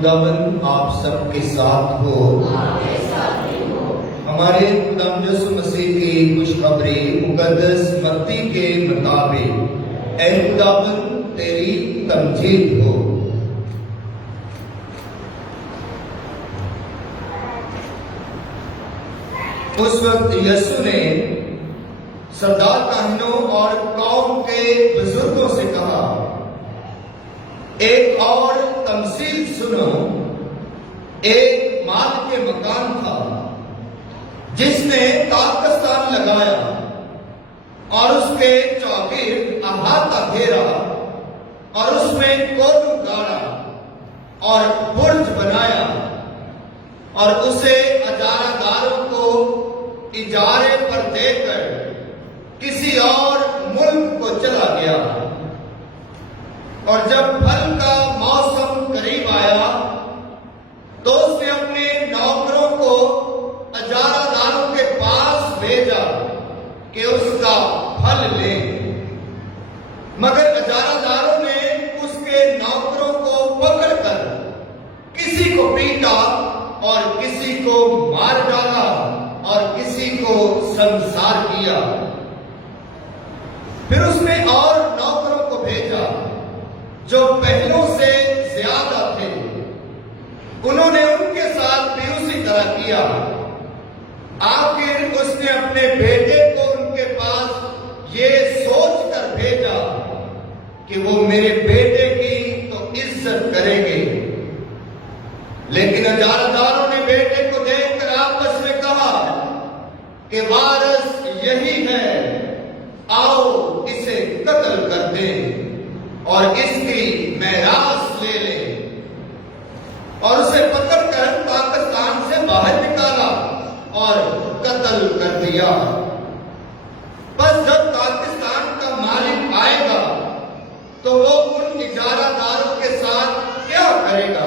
خداوند آپ سب کے ساتھ ہو۔ ہمارے خدا یسوع مسیح کی خوشخبری مقدس متی کے مطابق اے خداوند تیری تمجید ہو۔ اس وقت یسوع نے سردار کاہنوں اور قوم کے بزرگوں سے کہا، ایک اور تمثیل سنو۔ ایک مال کے مکان تھا جس نے تاکستان لگایا اور اس کے چوگرد احاطہ گھیرا اور اس میں کوڈو گاڑا اور برج بنایا اور اسے اجارہ داروں کو اجارے پر دے کر کسی اور ملک کو چلا گیا۔ اور جب پھل کا موسم قریب آیا تو اس نے اپنے نوکروں کو اجارہ داروں کے پاس بھیجا کہ اس کا پھل لیں، مگر اجارہ داروں نے اس کے نوکروں کو پکڑ کر کسی کو پیٹا اور کسی کو مار ڈالا اور کسی کو سنسار کیا۔ پھر اس نے اور نوکروں کو بھیجا جو پہلوں سے زیادہ تھے، انہوں نے ان کے ساتھ بھی اسی طرح کیا۔ آخر اس نے اپنے بیٹے کو ان کے پاس یہ سوچ کر بھیجا کہ وہ میرے بیٹے کی تو عزت کریں گے۔ لیکن اجارہ داروں نے بیٹے کو دیکھ کر آپس میں کہا کہ وارث یہی ہے، آؤ اسے قتل کر دیں اور اس کی میراث لے لیں، اور اسے پکڑ کر پاکستان سے باہر نکالا اور قتل کر دیا۔ بس جب پاکستان کا مالک آئے گا تو وہ ان اجارہ داروں کے ساتھ کیا کرے گا؟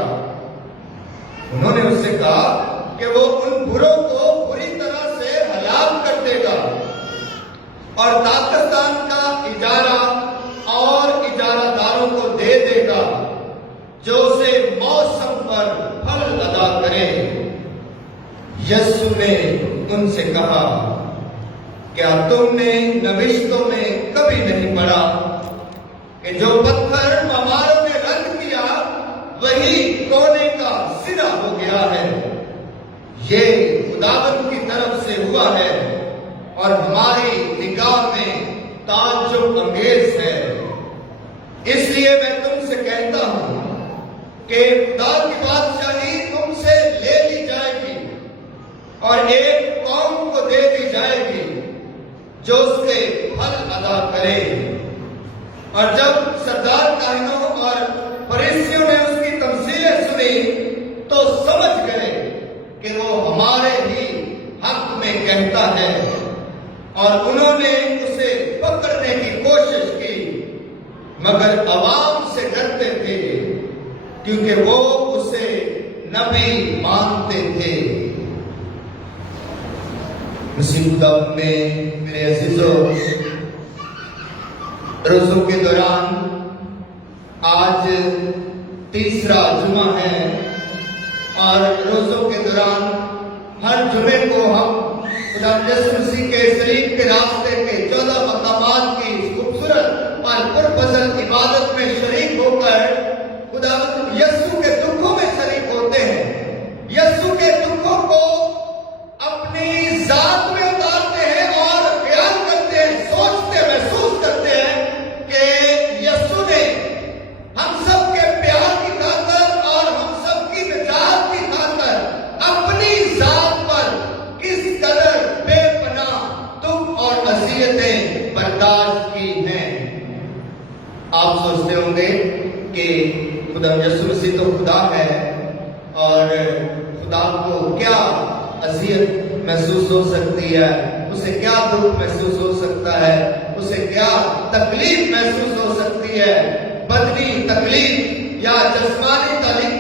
انہوں نے اس سے کہا کہ وہ ان بروں کو بری طرح سے ہلاک کر دے گا اور پاکستان کا اجارہ اور اجارہ داروں کو دے دے گا جو اسے موسم پر پھل ادا کرے۔ یسوع نے ان سے کہا، کیا تم نے نوشتوں میں کبھی نہیں پڑھا کہ جو پتھر ممالوں نے رد کیا وہی کونے کا سرا ہو گیا ہے؟ یہ خداوند کی طرف سے ہوا ہے اور ہماری نگاہ میں تعجب انگیز ہے۔ اس لیے میں تم سے کہتا ہوں کہ خدا کی بادشاہی تم سے لے لی جائے گی اور ایک قوم کو دے دی جائے گی جو اس کے پھل ادا کرے۔ اور جب سردار کاہنوں اور فریسیوں نے اس کی تمثیلیں سنی تو سمجھ گئے کہ وہ ہمارے ہی حق میں کہتا ہے، اور انہوں نے اسے پکڑنے کی کوشش کی، مگر عوام سے ڈرتے تھے کیونکہ وہ اسے نبی مانتے تھے۔ مسیح خداوند میں میرے عزیزوں، روزوں کے دوران آج تیسرا جمعہ ہے، اور روزوں کے دوران ہر جمعے کو ہم خدا یسوع مسیح کے صلیب کے راستے کے 14 مقامات کی خوبصورت اور پرفضل عبادت میں شریک ہو کر خدا یسوع کے دکھوں میں شریک ہوتے ہیں، یسوع کے دکھوں کو اپنی ذات میں اتارتے ہیں اور خیال کرتے ہیں، سوچتے محسوس کرتے ہیں کہ یسوع نے ہم سب کے پیار کی خاطر اور ہم سب کی نجات کی خاطر اپنی ذات پر کس قدر بے پناہ دکھ اور اذیتیں برداشت کی ہیں۔ آپ سوچتے ہوں گے کہ خدا یسوع مسیح تو خدا ہے، اور خدا کو کیا اذیت محسوس ہو سکتی ہے، اسے کیا دکھ محسوس ہو سکتا ہے، اسے کیا تکلیف محسوس ہو سکتی ہے، بدنی تکلیف یا جسمانی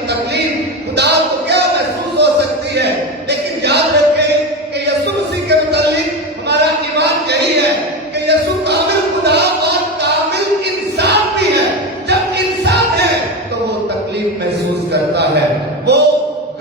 تکلیف خدا کو کیا محسوس ہو سکتی ہے۔ لیکن یاد رکھیں کہ یسوع مسیح کے متعلق ہمارا ایمان یہی ہے کہ یسوع کامل خدا اور کامل انسان بھی ہے۔ جب انسان ہے تو وہ تکلیف محسوس करता है, वो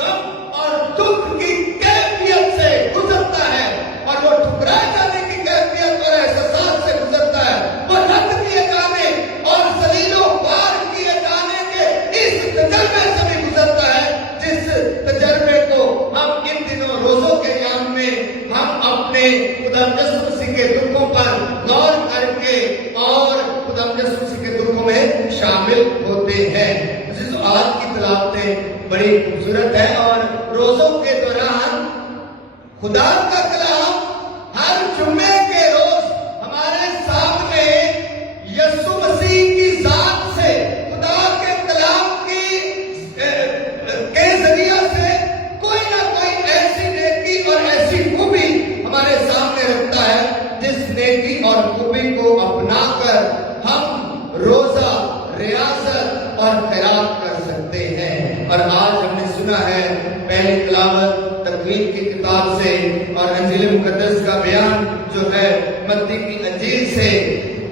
गम और दुख की कैफियत से गुजरता है, और वो ठुकराए जाने की कैफियत और एहसास से गुजरता है, वो रद्द किए जाने और सलीलों पार किए जाने के इस तजर्बे से भी गुजरता है, जिस तजर्बे को हम इन दिनों रोजों के याम में हम अपने खुदा यीशु मसीह के दुखों पर गौर करके और खुदा यीशु मसीह के दुखों में शामिल होते हैं। जिस आज की तलावतें बड़ी खूबसूरत है, और रोजों के दौरान खुदा का कलाम हर जुम्मे के रोज हमारे सामने यीशु मसीह की जात से, खुदा के कलाम के जरिए से कोई ना कोई ऐसी नेकी और ऐसी खूबी हमारे सामने रखता है, जिस नेकी और खूबी को अपनाकर हम रोजा, रियासत और खैरात कर सकते हैं। और आज हमने सुना है पहली तिलावत तकवीन की किताब से और अंजील मुकद्दस का बयान जो है मत्ती की अंजील से,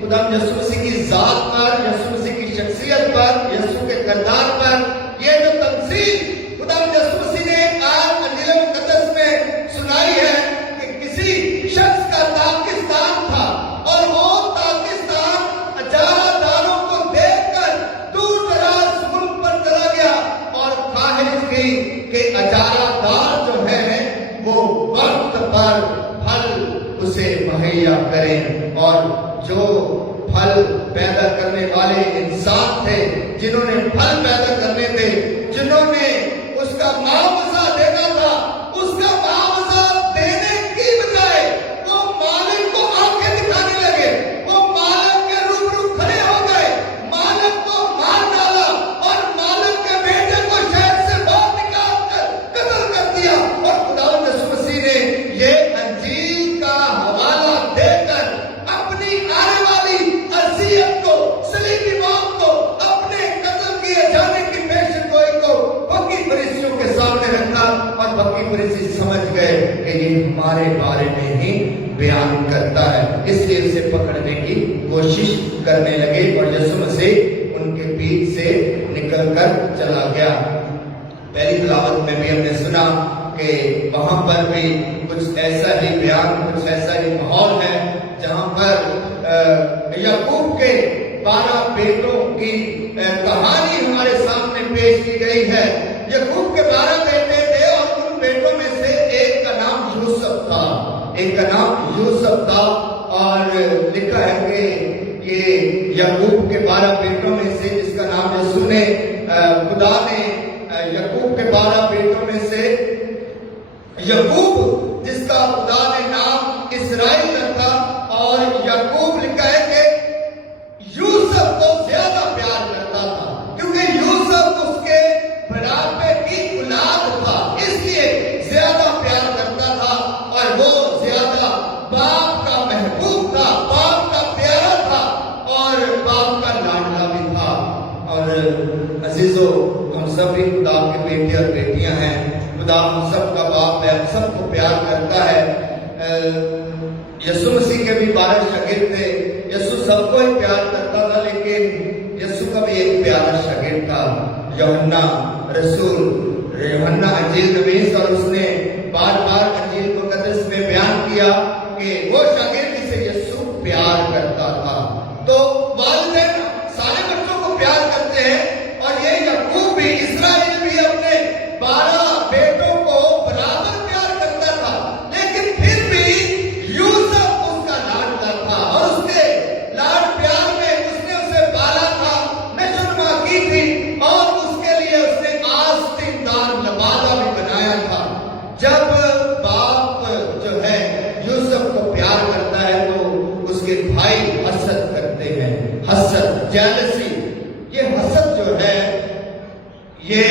खुदा यीशु मसीह की जात पर, यीशु मसीह की शख्सियत पर, यीशु के किरदार पर ये जो तमसील खुदा यीशु मसीह ने आज अंजील मुकद्दस में सुनाई है कि किसी शख्स का ताकिस्तान था, और वो ताकिस्तान अजारादारों को देखकर दूर दराज मुल्क पर चला गया, और ख्वाहिश की कि अजारादार जो है वो वक्त पर फल उसे मुहैया करें, और जो फल पैदा करने वाले इंसान थे, जिन्होंने फल पैदा करने थे, जिन्होंने उसका मुआवजा देना था, उसका मुआवजा देने की बजाय वो मालिक को आंखें दिखाने लगे, वो मालिक के रूबरू खड़े हो गए, मालिक को मार डाला और मालिक के बेटे को शहर से बाहर निकाल कर कत्ल कर दिया। और खुदा यीशु मसीह ने ये अंजील का हवाला देकर अपनी आने वाली अज़ियत को, सलीबी मौत को, अपने कत्ल किए जाने की पेशगोई को बकी फरीसियों के सामने रखा, और बकी फरीसी समझ गए कि ये हमारे बारे में ही बयान करता है, इसलिए इसे पकड़ने की कोशिश करने लगे, और यीशु मसीह उनके बीच से निकलकर चला गया। पहली तिलावत में भी हमने सुना कि वहां पर भी कुछ ऐसा ही बयान, कुछ ऐसा ही माहौल है, जहां पर याकूब के 12 बेटों की कहानी हमारे सामने पेश की गई है। याकूब के 12 बेटे थे, और उन बेटों में से एक का नाम यूसुफ था, एक का नाम यूसुफ था, और लिखा है कि ये याकूब के 12 बेटों में से जिसका नाम यीशु ने, खुदा ने याकूब के 12 बेटों में से याकूब, जिसका खुदा ने नाम इस्राएल रखा, और याकूब लिखा है कि यूसुफ को ज्यादा प्यार करता था, क्योंकि यूसुफ उसके बुढ़ापे की औलाद था, इसलिए ज्यादा प्यार करता था, और वो ज्यादा बाप का महबूब था, बाप का प्यारा था, और बाप का लाडला भी था। और अजीजों, हम सभी खुदा के बेटे और बेटियां हैं, खुदा हम सबका बाप है, हम सबको प्यार करता है। यीशु मसीह के भी 12 शागिर्द थे, यीशु सबको ही प्यार करता था, लेकिन यीशु का भी एक प्यारा शागिर्द था, यूहन्ना रसूल, यूहन्ना अंजील नवीस, और उसने बार बार अंजील मुकद्दस में बयान किया कि वो शागिर्द जिसे यीशु प्यार करता था। तो वालिदैन सारे बच्चों को प्यार करते हैं, और ये याकूब भी, इस्राएल भी अपने 12 बेटों को बराबर प्यार करता था, लेकिन फिर भी यूसुफ उसका लाडला था, और उसके लाड प्यार में उसने उसे पाला था, नशुनमा की थी, और उसके लिए उसने आस्तीनदार लबादा भी बनाया था। जब बाप जो है यूसुफ को प्यार करता है, तो उसके भाई हसद करते हैं, हसद, जेलसी। ये हसद जो है ये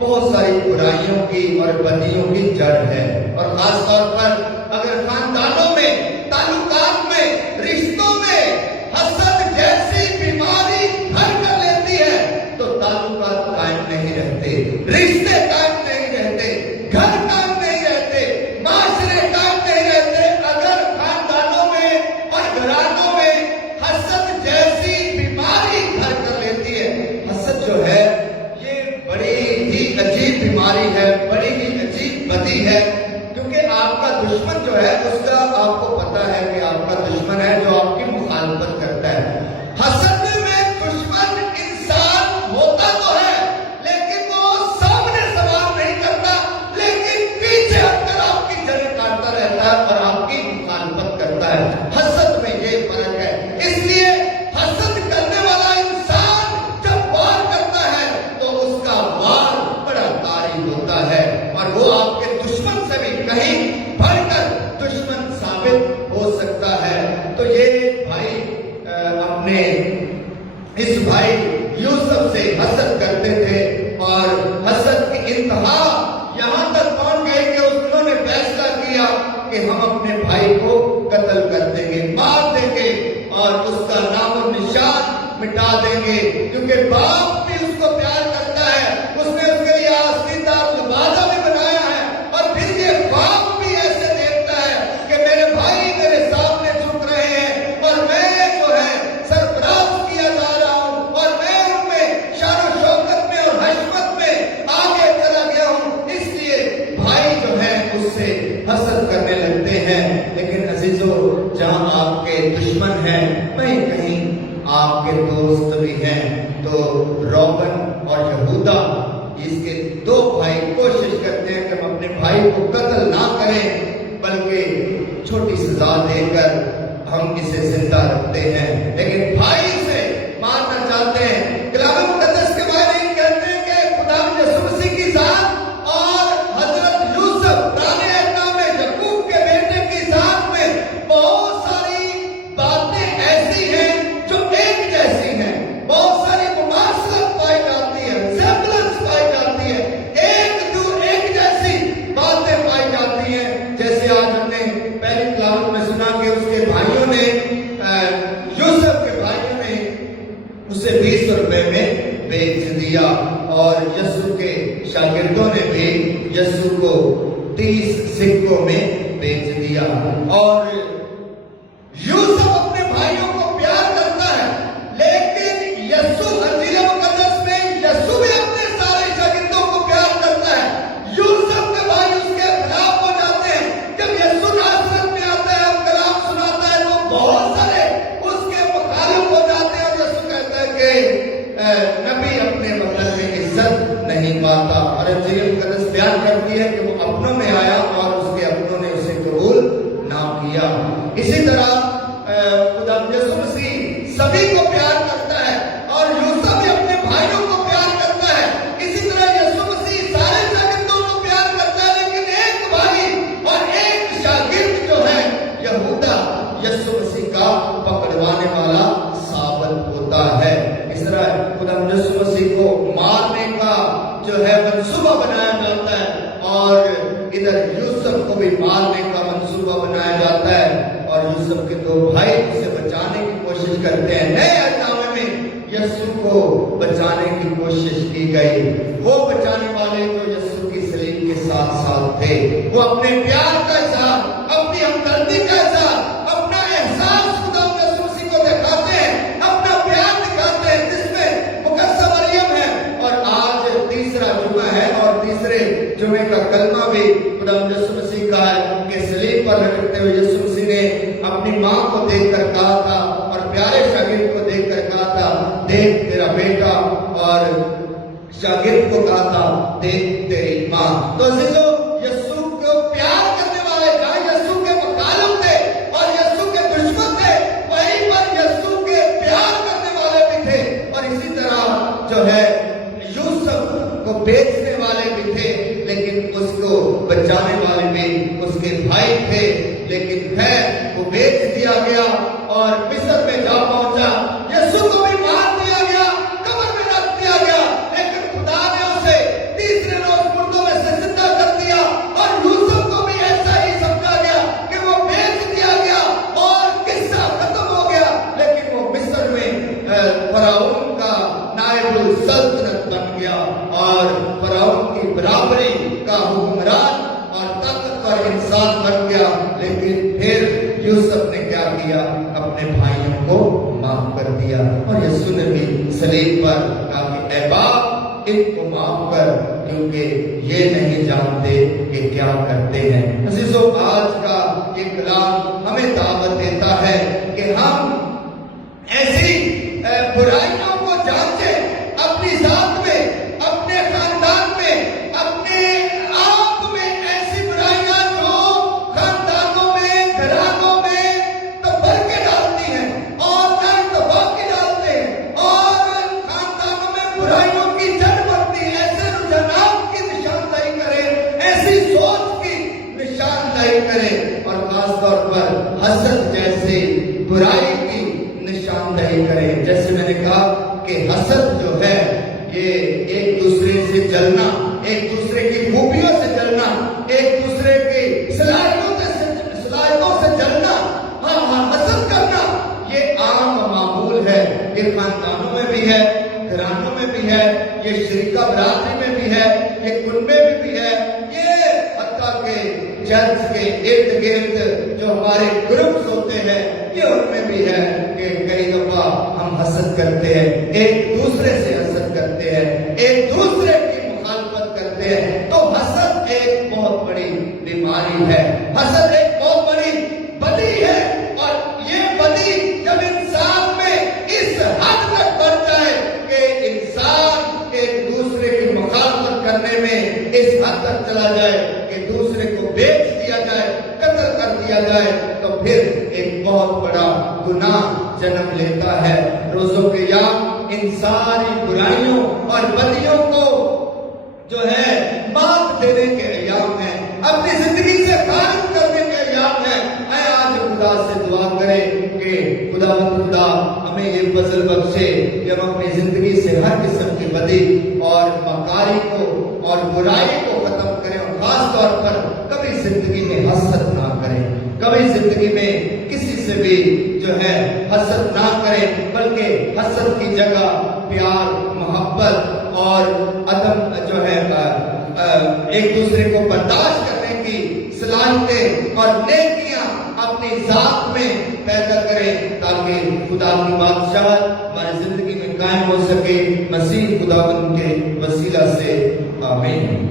बहुत सारी बुराइयों की और बदियों की जड़ है, और खास तौर पर अगर खानदानों में, ताल्लुकात में, रिश्तों में हसद जैसी बीमारी घर कर लेती है, तो ताल्लुकात कायम नहीं रहते, रिश्ते कायम नहीं रहते, घर कायम नहीं रहते, माशरे कायम नहीं रहते। अगर खानदानों में और घरानों में हसद जैसी बीमारी घर कर लेती है, हसद जो है ये बड़ी ही अजीब बीमारी है, बड़ी ही अजीब बदी है, क्योंकि आपका दुश्मन जो है उसका आपको पता है कि आपका दुश्मन है जो आपकी मुखालफत करता है। हसद में दुश्मन इंसान होता तो है, लेकिन वो सामने सवाल नहीं करता, लेकिन पीछे हटकर आपकी जड़ें काटता रहता है और आपकी मुखालफत करता है। हसद में ये फर्क है। इसलिए हसद करने वाला इंसान जब वार करता है तो उसका वार बड़ा कारी होता है और वो आपके दुश्मन से भी कहीं बढ़कर दुश्मन साबित हो सकता है। तो ये भाई अपने इस भाई यूसुफ से हसद करते थे और हसद की इंतहा यहां तक पहुंच गई कि उन्होंने फैसला किया कि हम अपने भाई को कत्ल कर देंगे, मार देंगे और उसका नामो निशान मिटा देंगे, क्योंकि बाप भी उसको प्यार करता है, उसने उसके लिए आस्तीदा वादा भी बनाया है। और फिर ये बाप भी ऐसे देखता है कि मेरे भाई मेरे सामने झुक रहे हैं और मैं जो है सरफराज किया जा रहा हूं और मैं उनमें शान शौकत में और हशमत में आगे चला गया हूं, इसलिए भाई जो है उससे हसद करने लगते हैं। लेकिन अजीजों, जहां आपके दुश्मन हैं वहीं कहीं आपके दोस्त भी हैं। तो रोबन और यहूदा इसके दो भाई कोशिश करते हैं कि हम अपने भाई को कत्ल ना करें, बल्कि छोटी सजा देकर हम इसे जिंदा रखते हैं। लेकिन भाई से मारना चाहते हैं। कलाम मुक़द्दस के बारे में कहते हैं कि खुदा यीशु मसीह की जात और हजरत यूसुफ पुराने अहद में याकूब के बेटे की जात में बहुत सारी बातें ऐसी हैं जो एक जैसी हैं, बहुत सारी मुमासलत पाई जाती है, रिसेम्बलेंस पाई जाती है, एक जैसी बातें पाई जाती हैं। जैसे आज हमने पहली क्लास में सुना कि उसके भाइयों ने यूसुफ के भाइयों ने उसे 20 रुपए में बेच दिया और यीशु के शागिर्दों ने भी यीशु को 30 सिक्कों में बेच दिया। और यूसुफ अपने भाइयों को प्यार करता है, लेकिन यीशु अंजील मुक़द्दस में यीशु भी अपने सारे शागिर्दों को प्यार करता है। यूसुफ के भाई उसके खिलाफ हो जाते हैं। जब यीशु नासरत में आता है और कलाम सुनाता है तो बहुत सारे उसके मुखालिफ हो जाते हैं और यीशु कहता है कि नबी अपने वतन में इज्जत नहीं पाता। और अंजील मुक़द्दस बयान करती है कि वो अपनों में आया और उसके अपनों ने उसे कबूल ना किया। इसी तरह खुदा यीशु मसीह सभी को प्यार करता है और यूसुफ भी अपने भाइयों को प्यार करता है। इसी तरह यीशु मसीह सारे शागिर्दों को प्यार करता है, लेकिन एक भाई और एक शागिर्द जो है यहूदा यीशु मसीह का पकड़वाने वाला साबित होता है। इस तरह खुदा यीशु मसीह को मारने का जो है मंसूबा बनाया जाता है और इधर यूसुफ को भी मारने का मंसूबा बनाया जाता है और यूसुफ के दो भाई उसे बचाने की कोशिश करते हैं। नए अहदनामे में यीशु को बचाने की कोशिश की गई। वो बचाने वाले जो यीशु की सलीब के साथ साथ थे, वो अपने प्यार का इज़हार, अपनी हमदर्दी का इज़हार, अपना एहसास खुदा यीशु मसीह को दिखाते हैं, अपना प्यार दिखाते हैं, जिसमें मुकद्दस मरियम है। और आज तीसरा जुमा है और तीसरे जुमे का कलमा भी खुदा यीशु मसीह का है कि सलीब पर लटकते हुए यीशु मसीह ने अपनी मां को देखकर कहा था और प्यारे शागिर्द को देखकर कहा था, देख तेरा बेटा, और शागिर्द को कहा था, देख तेरी मां। तो अजीजों, यीशु को प्यार करने वाले जहां यीशु के मुखालिफ थे और यीशु के दुश्मन थे, वहीं पर यीशु के प्यार करने वाले भी थे। और इसी तरह जो है यूसुफ को बेचने वाले भी थे, लेकिन उसको बचाने वाले भी उसके भाई थे। लेकिन खैर वो बेच दिया गया और मिस्र में जा पहुंचा। यीशु को भी मार दिया गया, कब्र में रख दिया गया, लेकिन खुदा ने उसे तीसरे रोज मुर्दों में से जिंदा कर दिया। और यूसुफ को भी ऐसा ही समझा गया कि वो बेच दिया गया और किस्सा खत्म हो गया। लेकिन वो मिस्र में फराउन का नायबुल सल्तनत बन गया और फराउन की बराबरी का हुक्मरान और ताकतवर इंसान बन गया। लेकिन फिर यूसुफ ने क्या किया? अपने भाइयों को माफ कर दिया। और यीशु ने भी सलीब पर कहा कि ऐ बाप, ان کو معاف کر، کیونکہ یہ نہیں جانتے کہ کیا کرتے ہیں۔ عزیزو، آج کا یہ کلام ہمیں دعوت دیتا ہے کہ ہم ایسی برائیوں کو جانچیں اپنی ذات میں، اپنے خاندان میں، اپنے آپ میں۔ ایسی برائیاں جو خاندانوں میں، گھرانوں میں تباہ کے ڈالتی ہیں اور تباہ کے ڈالتے ہیں، اور خاندانوں میں برائیوں کی جڑ بنتی ہے۔ ایسے رجحانات کی نشاندہی کریں، ایسی سوچ کی نشاندہی کریں، اور خاص طور پر حسد جیسی برائی کی نشاندہی کریں۔ جیسے میں نے کہا کہ حسد جو ہے یہ ایک دوسرے سے جلنا، ایک دوسرے کی خوبیوں سے جلنا، ایک دوسرے کی صلاحیتوں سے جلنا، حسد کرنا، یہ عام معمول ہے۔ یہ خاندانوں میں بھی ہے، گھرانوں میں بھی ہے، یہ شریکہ برادری میں بھی ہے، یہ کنبے میں بھی ہے، یہ حتیٰ کہ چرچ کے ارد گرد جو ہمارے گروپس ہوتے ہیں یہ ان میں بھی ہے کہ کئی دفعہ ہم حسد کرتے ہیں، ایک دوسرے سے حسد کرتے ہیں، ایک دوسرے کی مخالفت کرتے ہیں۔ تو حسد ایک بہت بڑی بیماری ہے، حسد ایک بہت بڑی بدی ہے، اور یہ بدی جب انسان میں اس حد تک بڑھ جائے کہ انسان ایک دوسرے کی مخالفت کرنے میں اس حد تک چلا جائے کہ دوسرے کو بیچ دیا جائے، قتل کر دیا جائے، تو پھر ایک بہت بڑا گناہ جنم لیتا ہے۔ روزوں کے ایام ان ساری برائیوں اور بدیوں کو جو ہے مات دینے کے ایام ہیں، اپنی زندگی سے خارج کرنے کے ایام ہیں۔ اے آج خدا سے دعا کریں کہ خدا ہمیں یہ فضل بخشے کہ ہم اپنی زندگی سے ہر قسم کی بدی اور مکاری کو اور برائی کو ختم کریں، اور خاص طور پر کبھی زندگی میں حسد نہ کریں، کبھی زندگی میں کسی سے بھی جو ہے حسد نہ کریں، بلکہ حسد کی جگہ پیار، محبت اور عدم جو ہے ایک دوسرے کو برداشت کرنے کی صلاحیتیں اور نیکیاں اپنی ذات میں پیدا کریں، تاکہ خدا کی بادشاہت ہماری زندگی میں قائم ہو سکے۔ مسیح خداوند کے وسیلہ سے آمین۔